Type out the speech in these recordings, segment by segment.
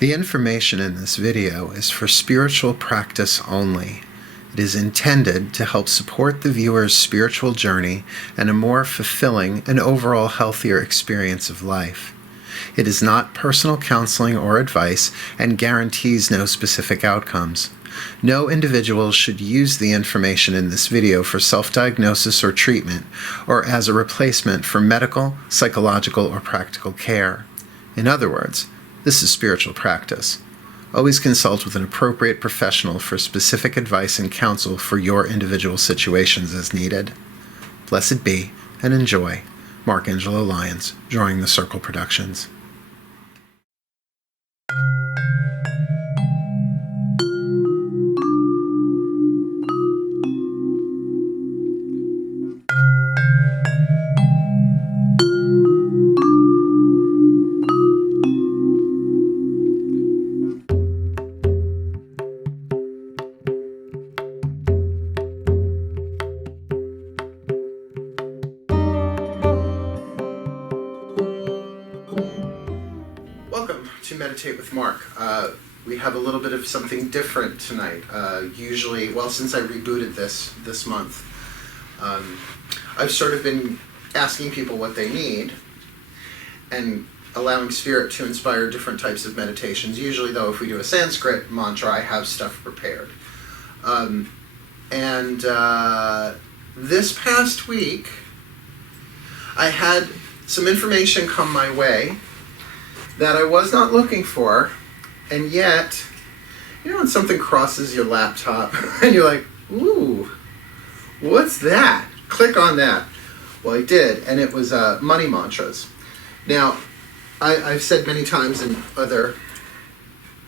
The information in this video is for spiritual practice only. It is intended to help support the viewer's spiritual journey and a more fulfilling and overall healthier experience of life. It is not personal counseling or advice and guarantees no specific outcomes. No individual should use the information in this video for self-diagnosis or treatment, or as a replacement for medical, psychological, or practical care. In other words, this is spiritual practice. Always consult with an appropriate professional for specific advice and counsel for your individual situations as needed. Blessed be, and enjoy. Mark Angelo Lyons, Drawing the Circle Productions. Welcome to Meditate with Mark. We have a little bit of something different tonight. Usually, well, since I rebooted this month, I've sort of been asking people what they need and allowing Spirit to inspire different types of meditations. Usually, though, if we do a Sanskrit mantra, I have stuff prepared. This past week, I had some information come my way that I was not looking for, and yet, you know when something crosses your laptop and you're like, ooh, what's that? Click on that. Well, I did, and it was money mantras. Now, I've said many times in other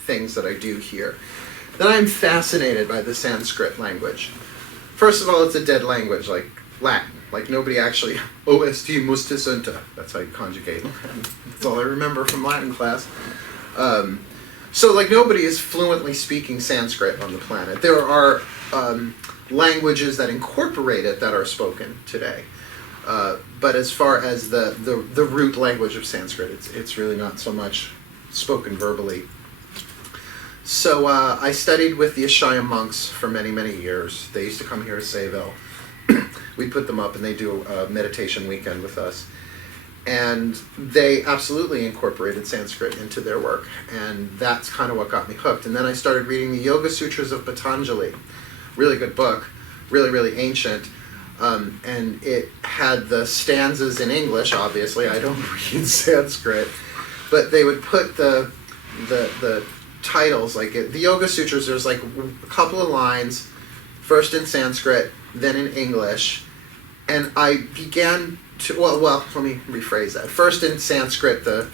things that I do here that I'm fascinated by the Sanskrit language. First of all, it's a dead language, like Latin. Like nobody actually, ost musticenta, that's how you conjugate. That's all I remember from Latin class. So like nobody is fluently speaking Sanskrit on the planet. There are languages that incorporate it that are spoken today. But as far as the root language of Sanskrit, it's really not so much spoken verbally. So I studied with the Ashaya monks for many, many years. They used to come here to Sayville. We put them up and they do a meditation weekend with us. And they absolutely incorporated Sanskrit into their work. And that's kind of what got me hooked. And then I started reading the Yoga Sutras of Patanjali. Really good book, really, really ancient. And it had the stanzas in English, obviously. I don't read Sanskrit. But they would put the titles, like the Yoga Sutras, there's like a couple of lines, first in Sanskrit, then in English. And I began to, well, let me rephrase that. First in Sanskrit, the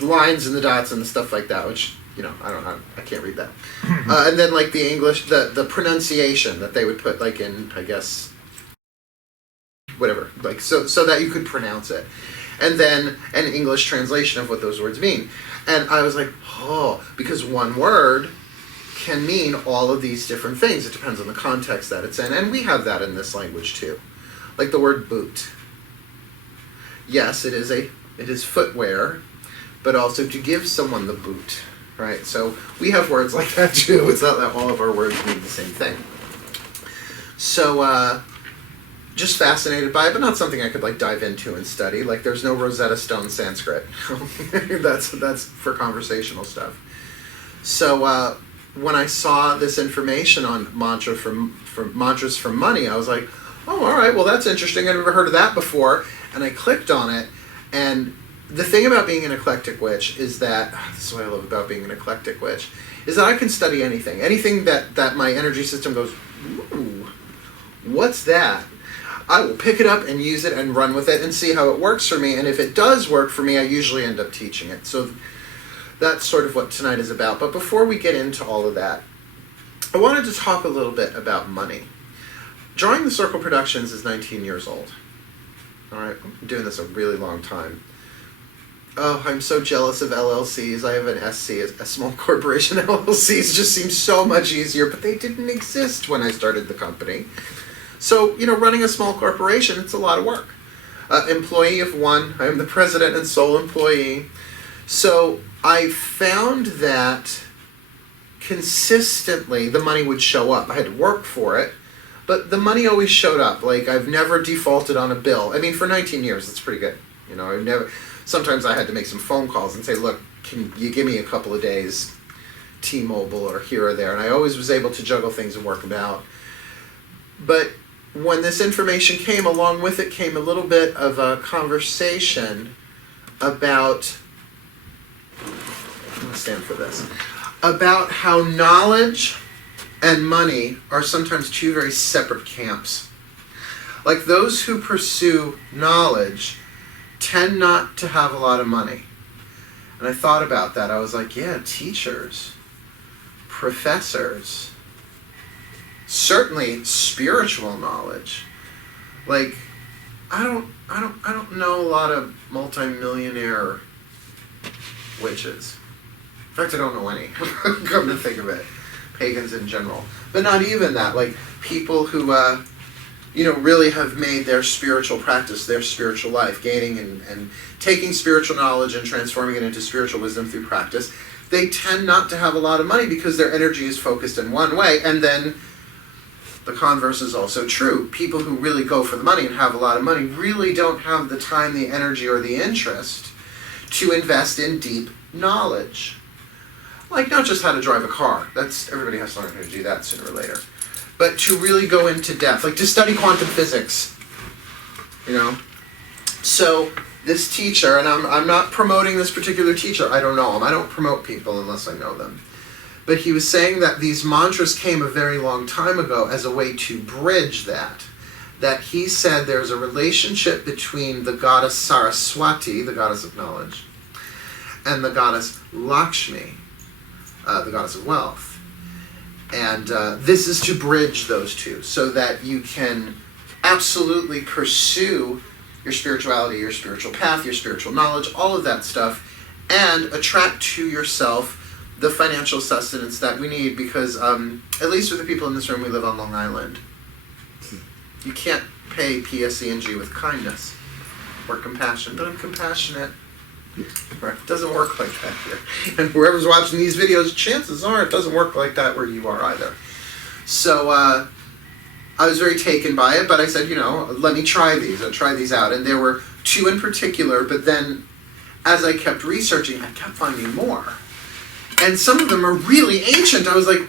lines and the dots and the stuff like that, which, you know, I can't read that. And then like the English, the pronunciation that they would put like in, I guess, whatever, like so that you could pronounce it. And then an English translation of what those words mean. And I was like, oh, because one word can mean all of these different things. It depends on the context that it's in. And we have that in this language too. Like the word boot. Yes, it is footwear, but also to give someone the boot, right? So we have words like that too. It's not that all of our words mean the same thing. So just fascinated by it, but not something I could like dive into and study. Like there's no Rosetta Stone Sanskrit. that's for conversational stuff. So when I saw this information on mantras for money, I was like, oh, all right, well, that's interesting. I've never heard of that before. And I clicked on it. And the thing about being an eclectic witch is that, this is what I love about being an eclectic witch, is that I can study anything. Anything that my energy system goes, ooh, what's that? I will pick it up and use it and run with it and see how it works for me. And if it does work for me, I usually end up teaching it. So that's sort of what tonight is about. But before we get into all of that, I wanted to talk a little bit about money. Drawing the Circle Productions is 19 years old. All right, I've been doing this a really long time. Oh, I'm so jealous of LLCs. I have an SC, a small corporation. LLCs just seem so much easier, but they didn't exist when I started the company. So, you know, running a small corporation, it's a lot of work. employee of one. I am the president and sole employee. So I found that consistently the money would show up. I had to work for it, but the money always showed up. Like, I've never defaulted on a bill. I mean, for 19 years, that's pretty good. You know, I've never. Sometimes I had to make some phone calls and say, look, can you give me a couple of days T-Mobile or here or there? And I always was able to juggle things and work them out. But when this information came, along with it came a little bit of a conversation about, I'm going to stand for this, about how knowledge and money are sometimes two very separate camps. Like, those who pursue knowledge tend not to have a lot of money. And I thought about that. I was like, yeah, teachers, professors, certainly spiritual knowledge. Like, I don't know a lot of multimillionaire witches. In fact, I don't know any. Come to think of it, pagans in general. But not even that. Like, people who, really have made their spiritual practice, their spiritual life, gaining and taking spiritual knowledge and transforming it into spiritual wisdom through practice. They tend not to have a lot of money because their energy is focused in one way. And then the converse is also true. People who really go for the money and have a lot of money really don't have the time, the energy, or the interest to invest in deep knowledge. Like, not just how to drive a car. Everybody has to learn how to do that sooner or later. But to really go into depth, like to study quantum physics, So this teacher, and I'm not promoting this particular teacher, I don't know him. I don't promote people unless I know them. But he was saying that these mantras came a very long time ago as a way to bridge that. That he said there's a relationship between the goddess Saraswati, the goddess of knowledge, and the goddess Lakshmi, the goddess of wealth. And this is to bridge those two so that you can absolutely pursue your spirituality, your spiritual path, your spiritual knowledge, all of that stuff, and attract to yourself the financial sustenance that we need, because at least with the people in this room, we live on Long Island. You can't pay PSE&G with kindness or compassion, but I'm compassionate. Right. It doesn't work like that here. And whoever's watching these videos, chances are it doesn't work like that where you are either. So I was very taken by it, but I said, let me try these. I'll try these out. And there were two in particular, but then as I kept researching, I kept finding more. And some of them are really ancient. I was like,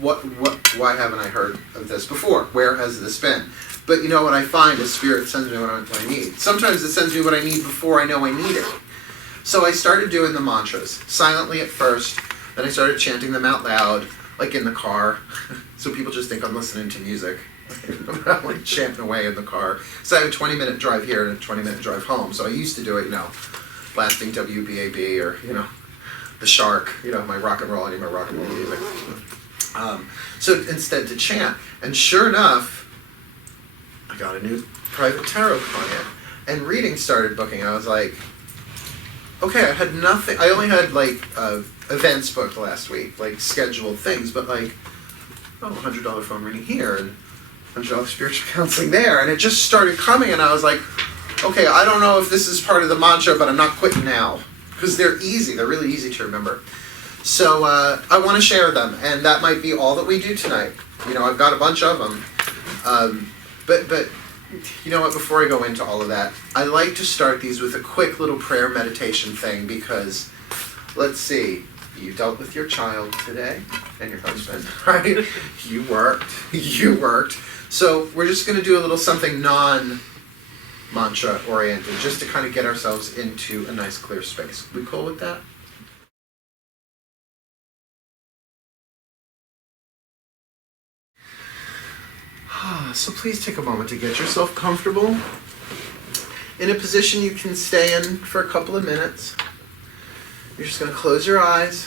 why haven't I heard of this before? Where has this been? But what I find is Spirit sends me what I need. Sometimes it sends me what I need before I know I need it. So I started doing the mantras, silently at first, then I started chanting them out loud, like in the car, so people just think I'm listening to music. I'm not like chanting away in the car. So I have a 20-minute drive here and a 20-minute drive home, so I used to do it, blasting WBAB or, The Shark, my rock and roll, music. So instead to chant, and sure enough, I got a new private tarot client, and readings started booking. I was like, okay, I had nothing. I only had events booked last week, scheduled things, but $100 phone reading here and $100 spiritual counseling there, and it just started coming, and I was like, okay, I don't know if this is part of the mantra, but I'm not quitting now, because they're easy. They're really easy to remember. So I want to share them, and that might be all that we do tonight. I've got a bunch of them, but. You know what, before I go into all of that, I like to start these with a quick little prayer meditation thing, because, let's see, you dealt with your child today, and your husband, right? You worked. So we're just going to do a little something non-mantra oriented, just to kind of get ourselves into a nice clear space. We cool with that? So please take a moment to get yourself comfortable in a position you can stay in for a couple of minutes. You're just going to close your eyes,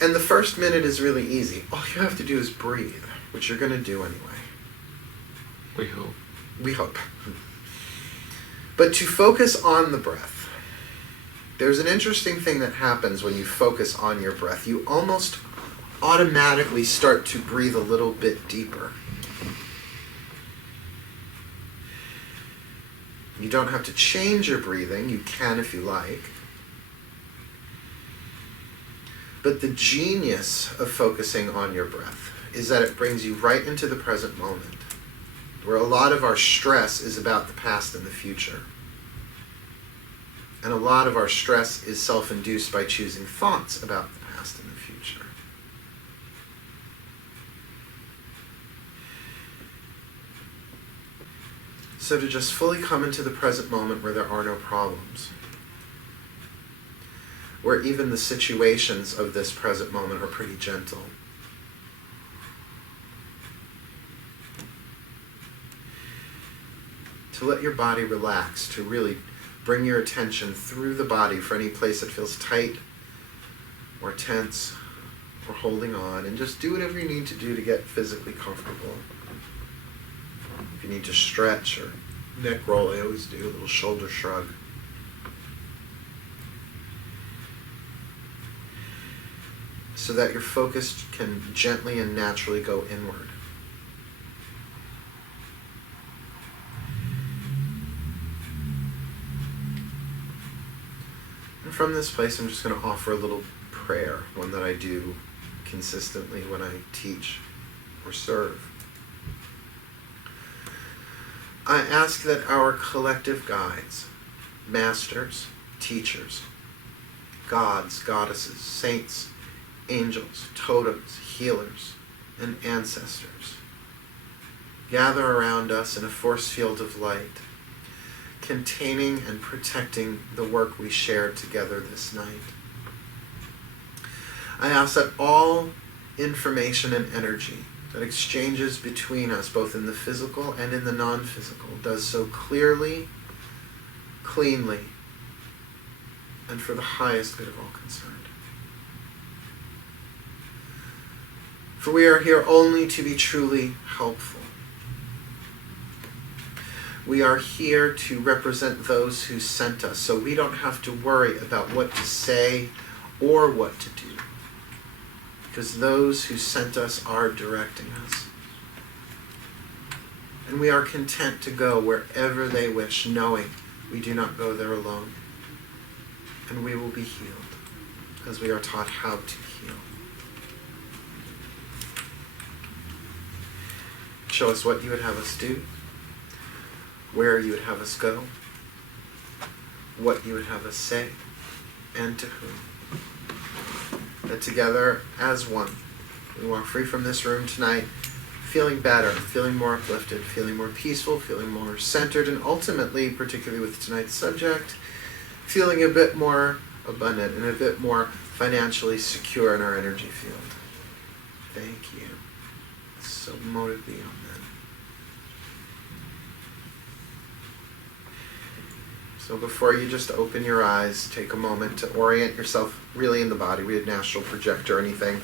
and the first minute is really easy. All you have to do is breathe, which you're going to do anyway. We hope. But to focus on the breath, there's an interesting thing that happens when you focus on your breath. You almost automatically start to breathe a little bit deeper. You don't have to change your breathing. You can if you like. But the genius of focusing on your breath is that it brings you right into the present moment, where a lot of our stress is about the past and the future. And a lot of our stress is self-induced by choosing thoughts about the past and the future. So to just fully come into the present moment where there are no problems, where even the situations of this present moment are pretty gentle. To let your body relax, to really bring your attention through the body for any place that feels tight or tense or holding on, and just do whatever you need to do to get physically comfortable. If you need to stretch or neck roll, I always do a little shoulder shrug. So that your focus can gently and naturally go inward. And from this place, I'm just going to offer a little prayer, one that I do consistently when I teach or serve. I ask that our collective guides, masters, teachers, gods, goddesses, saints, angels, totems, healers, and ancestors gather around us in a force field of light, containing and protecting the work we shared together this night. I ask that all information and energy that exchanges between us, both in the physical and in the non-physical, does so clearly, cleanly, and for the highest good of all concerned. For we are here only to be truly helpful. We are here to represent those who sent us, so we don't have to worry about what to say or what to do, because those who sent us are directing us. And we are content to go wherever they wish, knowing we do not go there alone. And we will be healed, as we are taught how to heal. Show us what you would have us do, where you would have us go, what you would have us say, and to whom. That together, as one, we walk free from this room tonight, feeling better, feeling more uplifted, feeling more peaceful, feeling more centered, and ultimately, particularly with tonight's subject, feeling a bit more abundant and a bit more financially secure in our energy field. Thank you. So motive beyond that. So before you just open your eyes, take a moment to orient yourself really in the body. We didn't astral project or anything.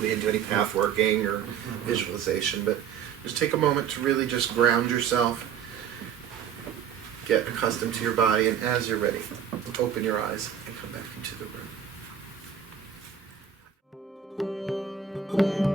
We didn't do any path working or visualization, but just take a moment to really just ground yourself, get accustomed to your body, and as you're ready, open your eyes and come back into the room.